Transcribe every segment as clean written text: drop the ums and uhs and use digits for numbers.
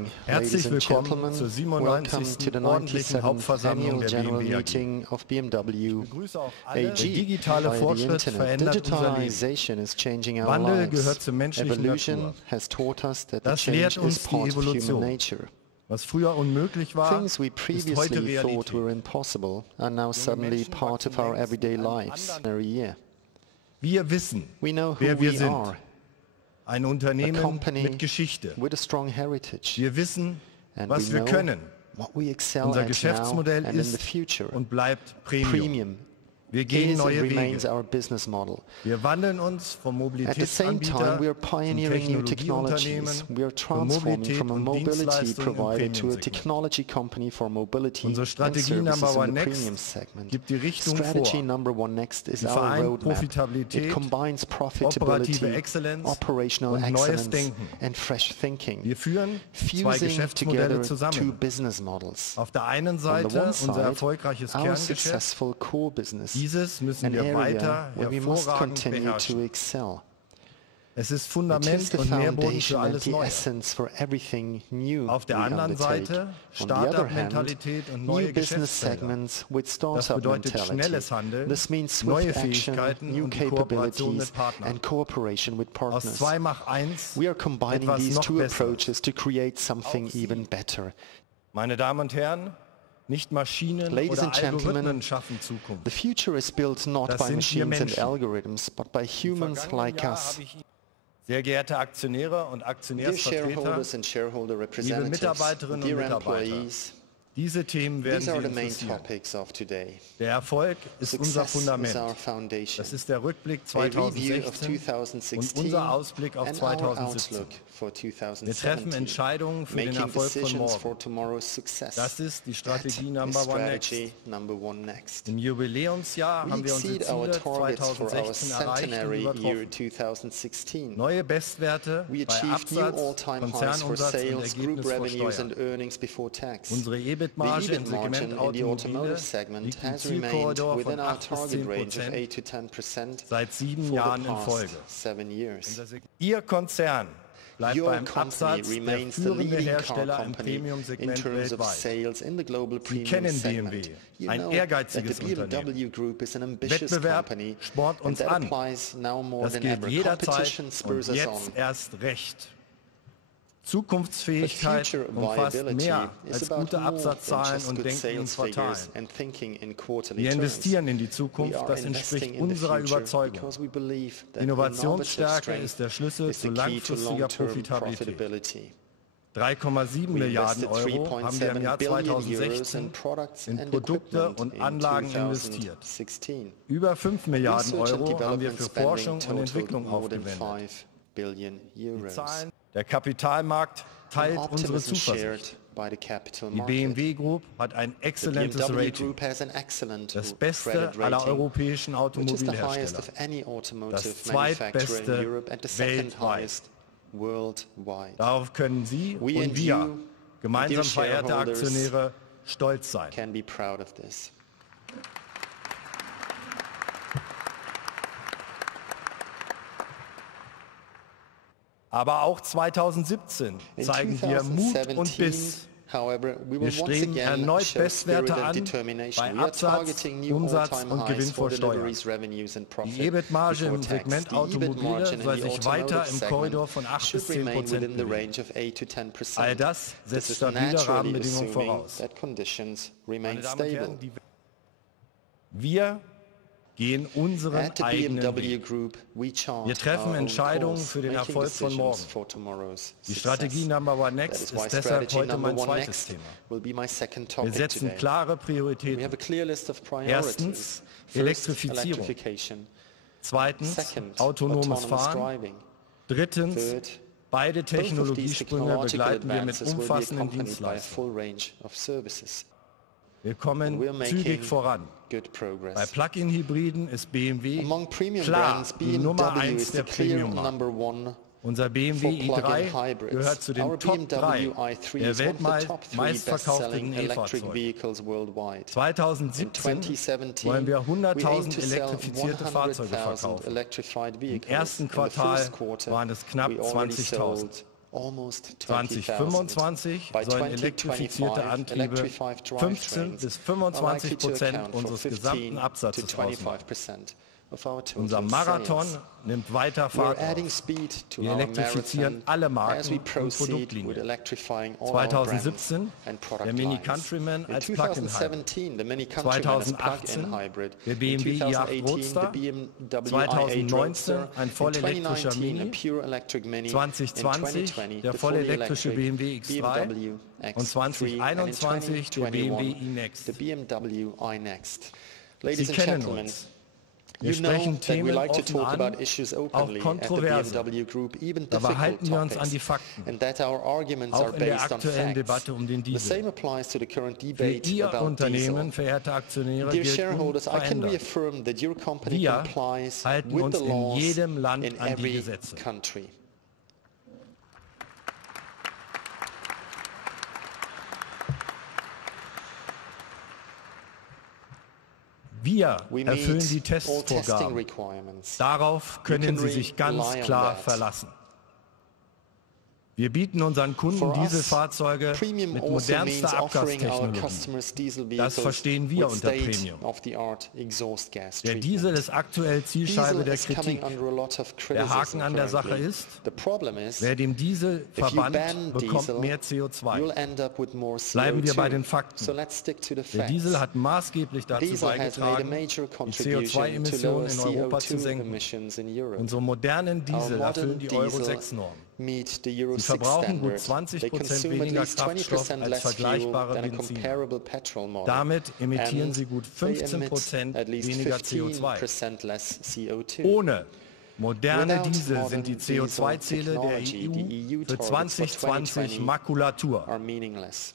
morning, ladies Herzlich and willkommen gentlemen. zur Welcome to 97. the ordentlichen 97th Hauptversammlung Annual der General BMW AG. Meeting of BMW Ich begrüße auch alle. Der AG digitale via the Fortschritt Internet. verändert unser Leben. Digitalization is changing our Wandel lives. gehört zur menschlichen Evolution Natur. has taught us that the Das change lehrt is uns die part of human Evolution. nature. Was früher unmöglich war, Things we ist heute previously thought Realität. were impossible are now suddenly Menschen part of wachsen our längst everyday in einem lives anderen- every year. Wir wissen, We know who wer wir we sind. are, Ein a Unternehmen company mit Geschichte. with a strong heritage. Wir wissen, And was we wir know können. what we excel Unser at now Geschäftsmodell and in the ist future. und bleibt Premium. Premium Wir gehen is and neue remains Wege. our business model. Wir wandeln uns vom At the same time, we Mobilitätsanbieter are zum pioneering new Technologieunternehmen, technologies. We are für transforming Mobilität from a und mobility Dienstleistungen im provider to a Premium-Segment. technology company for mobility Unsere and Strategie services Number One in the Next premium segment. gibt die Richtung Strategy vor. number one next is Sie our vereint roadmap. Profitabilität, It combines operative profitability, Exzellenz operational und neues excellence Denken. and fresh thinking, Wir führen zwei fusing Geschäftsmodelle together two zusammen. business models. Auf der einen On the Seite one unser side, erfolgreiches our Kerngeschäft. successful core business, Dieses müssen an wir area weiter where we must hervorragend continue to beherrschen. excel. Es ist It is Fundament the und Nährboden foundation für and alles the Neue. essence for everything new Auf der we anderen undertake. Seite On the other hand, Startup-Mentalität und new neue business Geschäftsfelder. segments with Das startup bedeutet mentality. schnelles Handeln, This means neue swift action, Fähigkeiten new und die Kooperation capabilities mit Partnern. and cooperation with Aus partners. 2 macht 1 We are combining etwas these noch two besser. approaches to create something Auch Sie. even better. Meine Damen und Herren, nicht Maschinen Ladies oder and gentlemen, Algorithmen schaffen Zukunft. The future is built not Das by sind wir machines and Menschen. algorithms, but by Im humans vergangenen like Jahr us. habe ich Ihnen, sehr geehrte Aktionäre und Dear Aktionärsvertreter, shareholders and shareholder liebe representatives, Mitarbeiterinnen und dear Mitarbeiter, employees, diese Themen werden these Sie are the main interessieren. topics of today. Der Erfolg ist unser Success is Fundament. our foundation. Das ist der Rückblick A review of 2016 und 2016 unser Ausblick auf and our 2017. outlook for Wir 2017. treffen Entscheidungen für den Making Erfolg von decisions for morgen. tomorrow's success. Das ist die That Strategie is Number One Next. strategy number one next. Im Jubiläumsjahr We haben wir unsere exceed our Ziele targets for our 2016 erreicht und centenary year übertroffen. 2016. Neue Bestwerte We bei achieved new Absatz, all-time highs for Konzernumsatz und sales, group Ergebnis vor revenues Steuern. and earnings before tax. Unsere The EBIT-Marge im EBIT margin Segment in the automotive Automobile segment liegt im has remained Zielkorridor within von our 8 bis target range of 10% 8 to 10% seit 7 for Jahren the in past Folge. 7 years. Ihr Konzern bleibt Your beim company Absatz der remains the führende leading car Hersteller im company in Premium-Segment terms of weltweit. sales in the global Sie premium kennen segment. BMW, You ein know ehrgeiziges that the BMW Unternehmen. Group is an ambitious Wettbewerb company, spornt and uns that an. applies now more Das than gilt ever. jederzeit Competition und spurs us on. jetzt erst recht. But Zukunftsfähigkeit future umfasst viability mehr is als about gute more than Absatzzahlen just und good Denken in sales Quartalen. figures and thinking in quarterly Wir terms. investieren in die We Zukunft, are das investing entspricht in the unserer future Überzeugung. because we believe that Innovationsstärke innovative ist der strength Schlüssel is zu the key to langfristiger long-term Profitabilität. profitability. 3,7 We Milliarden invested Euro haben wir im Jahr 3.7 billion euros 2016 in products in and Produkte equipment und in Anlagen investiert. 2016. Über 5 Milliarden Research and Euro haben wir development für spending Forschung und totaled Entwicklung more than aufgewendet. 5 billion Die euros. Zahlen der Kapitalmarkt teilt unsere Optimism Zuversicht. shared by the capital Die market. BMW Group hat ein The exzellentes BMW Rating, Group has an excellent das beste credit aller rating, europäischen which is the highest Automobilhersteller. of any automotive Das manufacturer in zweitbeste Europe and the second weltweit. highest worldwide. Darauf können Sie We und and wir, you, gemeinsam dear verehrte shareholders, Aktionäre, stolz sein. Can be proud of this. Aber auch 2017 In zeigen wir Mut und 2017, Biss. however, we Wir will once streben again erneut show Bestwerte spirit and an determination. bei We are Absatz, targeting new Umsatz all-time und Gewinn highs vor for Steuern. deliveries, revenues and profit Die EBIT-Marge before im tax. Segment The EBIT Automobile margin soll in the sich weiter automotive im Korridor segment von 8 bis should 10% remain within the bewegen. range of 8 to 10%. All das This setzt is stabile naturally Rahmenbedingungen assuming voraus. that conditions remain Meine Damen und stable. Herren, wir gehen unseren At the eigenen BMW Weg. Group, we chart Wir treffen our own Entscheidungen course, für den making Erfolg von decisions morgen. for tomorrow's Die success. Strategie Number One That Next is why ist deshalb strategy heute number mein one zweites next Thema. will be my second Wir topic setzen today. klare We have Prioritäten. a clear list of priorities. Erstens, First, Elektrifizierung. electrification. Zweitens, Second, autonomes Fahren. driving. Drittens, Third, beide both of these Technologiesprünge technological begleiten wir mit advances will be umfassenden accompanied by a Dienstleistungen. full range of services. Wir kommen We're making zügig voran. good Bei progress. Plug-in-Hybriden ist BMW Among premium klar brands, die Nummer BMW 1 is the der clear Premium-Markt. number one. Unser BMW For plug-in i3 hybrids. gehört zu den Our Top 3 BMW i3 der is one of the weltweit top 3 meistverkauften best-selling electric E-Fahrzeuge. vehicles worldwide. 2017 wollen wir 100.000 elektrifizierte Fahrzeuge verkaufen. electrified Im vehicles. ersten In the Quartal first quarter, waren es knapp we already 20.000. sold almost 2025 By sollen elektrifizierte 2025, Antriebe electrified 15 bis drivetrains are likely to 25% account for unseres 15 gesamten to Absatzes ausmachen. 25% of our total Unser Marathon sales. nimmt weiter We are Fahrt adding auf. speed to Wir our elektrifizieren marathon alle as we Marken und proceed with Produktlinien. electrifying all our brands 2017 and product der Mini lines. Countryman In als Plug-in-Hybrid. 2017, the Mini Countryman as plug-in 2018 hybrid. der In BMW i8 2018, the Roadster. BMW 2019 i8 Roadster. ein In voll elektrischer 2019, a Mini. pure electric Mini. In 2020 2020, der the voll fully elektrische electric BMW X3 BMW und X3 and in 2021 der BMW 2021, iNext. the BMW iNext. Sie Ladies and kennen gentlemen, uns. Wir you know sprechen that we Themen like to offen talk an, about issues auch openly at the kontroverse. BMW Group, even Dabei difficult halten wir uns an die topics, Fakten, and that our arguments auch are in der based on aktuellen facts. Debatte um den The Diesel. same applies to the current Für debate Ihr about Unternehmen, diesel. verehrte Aktionäre, Dear gilt shareholders, I can unverändert. reaffirm that your company Wir complies halten with uns the in laws jedem Land in an die every Gesetze. country. Wir We erfüllen meet die all testing Testvorgaben. requirements. Darauf können Sie sich ganz rely on klar that. verlassen. Wir bieten unseren Kunden For us, Dieselfahrzeuge premium mit also means modernster offering our Abgastechnologie. customers diesel Das vehicles verstehen wir with unter Premium. state-of-the-art exhaust gas Der treatment. Diesel ist aktuell Zielscheibe Diesel der is coming Kritik. under a lot of Der criticism Haken an der Sache currently. ist, The problem is, wer dem Diesel if you verbannt, ban bekommt diesel, mehr you'll CO2. end up with more CO2. Bleiben wir bei den Fakten. So let's stick to the Der facts. Diesel hat maßgeblich dazu Diesel has made a beigetragen, major die contribution to lower CO2-Emissionen in Europa zu CO2 senken. emissions in Europe. Unsere modernen Our Diesel erfüllen modern die Euro diesel 6-Norm. meet the Euro Sie 6 verbrauchen gut standard. They 20% consume at weniger least Kraftstoff 20% als less fuel vergleichbare than a Benziner. comparable petrol model. Damit emittieren And sie gut they emit 15% at least weniger CO2. 15% less CO2. Ohne moderne Without Diesel modern sind die diesel CO2-Ziele der technology, the EU EU für targets for 2020 2020 Makulatur. are meaningless.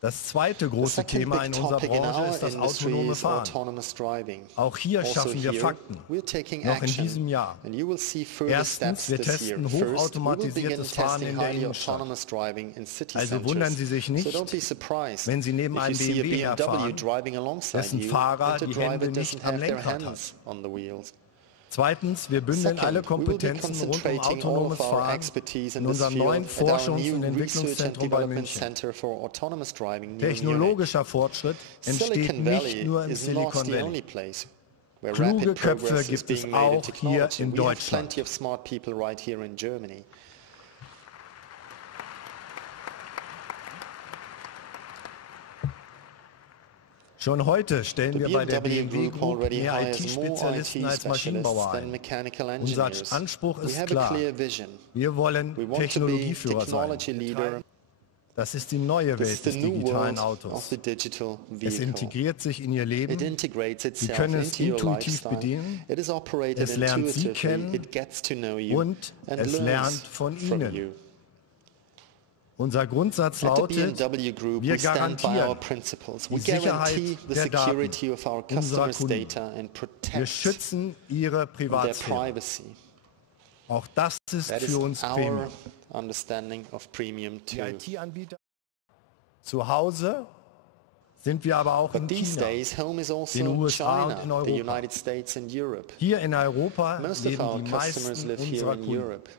Das zweite The große second Thema big in unserer topic in Branche our ist das industry autonome is Fahren. autonomous driving. Auch hier Also schaffen wir here, Fakten. we're taking Noch in action, diesem Jahr. and you will see further Erstens, steps wir this year. testen First, we will begin hochautomatisiertes Fahren in testing der highly Innenstadt. autonomous driving in city Also centers. wundern Sie sich nicht, so don't be surprised wenn Sie neben if you einem see a BMW BMW herfahren, driving alongside dessen you, Fahrer but the die driver Hände doesn't nicht am have their Lenkrad hands on the wheels. Zweitens, wir bündeln alle Second, we will be Kompetenzen rund um concentrating all autonomes of our Fahren expertise in in this unserem field neuen at our Forschungs- und new Research and Entwicklungszentrum bei Development München. Center for Autonomous Driving near Munich. Technologischer Fortschritt entsteht Silicon nicht Valley nur im is not Silicon the Valley. only place where Kluge rapid Köpfe progress is gibt es being made in auch hier technology. in We have Deutschland. plenty of smart people right here in Germany. Schon heute stellen The wir bei der BMW BMW Group Group already mehr hires more IT-Spezialisten IT als Maschinenbauer specialists than ein. mechanical Unser engineers. Anspruch We ist have a klar. clear vision. Wir wollen We want to be Technologieführer technology sein. leader. Das ist die neue This is Welt the des new digitalen world of Autos. the digital Es vehicle. integriert sich in ihr It Leben. integrates Sie itself können es into your intuitiv lifestyle. bedienen. It is operated Es lernt Sie intuitively. kennen It gets to know you und and es learns lernt von from Ihnen. you. Unser Grundsatz At the lautet, BMW Group, wir we stand by our garantieren principles. die We guarantee Sicherheit the der Daten security of our unserer customers' Kunden. data and Wir protect schützen Ihre their Privatsphäre. privacy. Auch das ist That is für uns Premium. our understanding of premium Die too. IT-Anbieter zu Hause sind wir aber auch in But these China. days, home is den also USA und in China, the Europa. United States and Europe. Hier in Europa Most of leben our die customers meisten live here unserer in Kunden. Europe.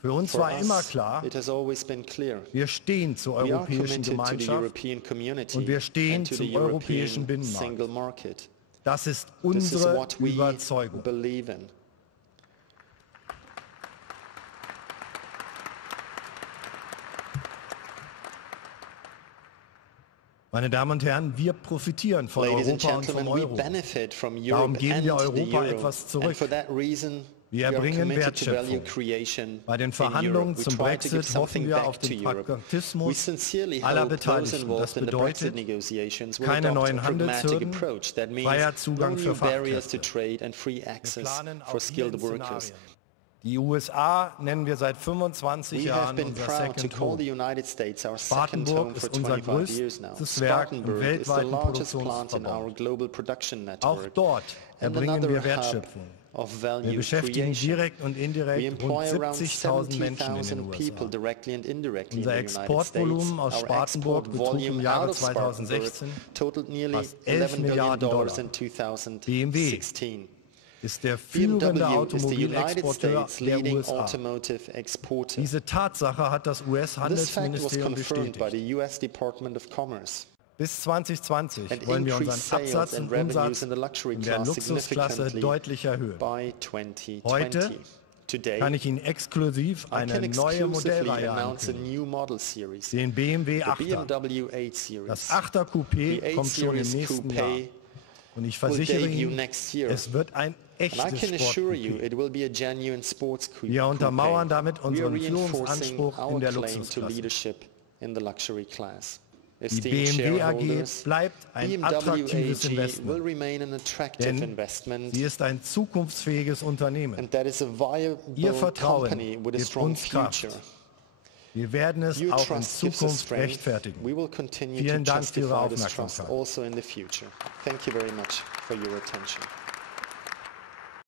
Für uns For war immer us, klar, it has always been clear. wir stehen zur We are europäischen committed to the Gemeinschaft. European community und wir stehen and to zum the europäischen European Binnenmarkt. single market. Das ist This is unsere what we Überzeugung. believe in. Meine Damen und Herren, wir profitieren von Ladies and Europa und vom gentlemen, we Euro. benefit from Darum Europe geben and wir the Europa Euro. etwas zurück. And for that reason, Wir we are erbringen committed to value Wertschöpfung. creation Bei den in Verhandlungen Europe. We zum try to give Brexit hoffen something wir back auf to den Europe. We Pragmatismus sincerely aller hope those Beteiligten. involved Das in the Brexit bedeutet, negotiations will keine adopt a neuen pragmatic Handelshürden, approach. That means freier no Zugang new für barriers to Fachkräfte. trade and free Wir access planen for auch hier skilled in workers. Szenarien. Die USA nennen wir seit 25 We have Jahren been unser proud to Second call the Home. United States our second home Spartanburg for ist unser 25 years now. größtes Werk im Spartanburg is the weltweiten largest plant in Produktionsverbund. our global production Auch network. dort And erbringen another wir hub Wertschöpfung. of Wir value beschäftigen creation. direkt und We indirekt employ rund around 70.000 Menschen in 70,000 den people USA. directly and indirectly in Unser the United States. Exportvolumen aus Our Spartanburg export betrug im volume Jahre out of Spartanburg 2016 totaled nearly fast $11 $11 billion Milliarden. in BMW 2016. ist der führende BMW is the United Automobilexporteur States der leading USA. automotive exporter. Diese Tatsache hat das This fact was US-Handelsministerium confirmed by bestätigt. the US Department of Commerce. Bis 2020 And wollen wir unseren increased sales Absatz and und revenues Umsatz in the luxury in der class Luxusklasse significantly deutlich erhöhen. by 2020. Heute Today, kann ich Ihnen exklusiv I can eine neue exclusively Modellreihe announce a ankündigen. new model series, Den BMW the 8er. BMW 8 Series. Das 8er The Coupé 8 kommt schon im Series nächsten Jahr. Coupe Und ich will versichere debut Ihnen, next year. es wird ein And I echtes can assure you, Sportcoupé. it will be a genuine sports coupe. Wir untermauern damit We are unseren reinforcing Führungsanspruch our in der claim to Luxusklasse. leadership in the luxury class. Die Esteemed BMW AG shareholders, bleibt ein BMW attraktives AG will Investment, remain an attractive denn investment, sie ist ein zukunftsfähiges Unternehmen. and that is a Ihr viable Vertrauen company with a gibt strong uns Kraft. future. Wir werden es Your auch in trust gives us Zukunft strength. rechtfertigen. We will continue Vielen to Dank für Ihre justify this trust Aufmerksamkeit. also in the future. Thank you very much for your attention.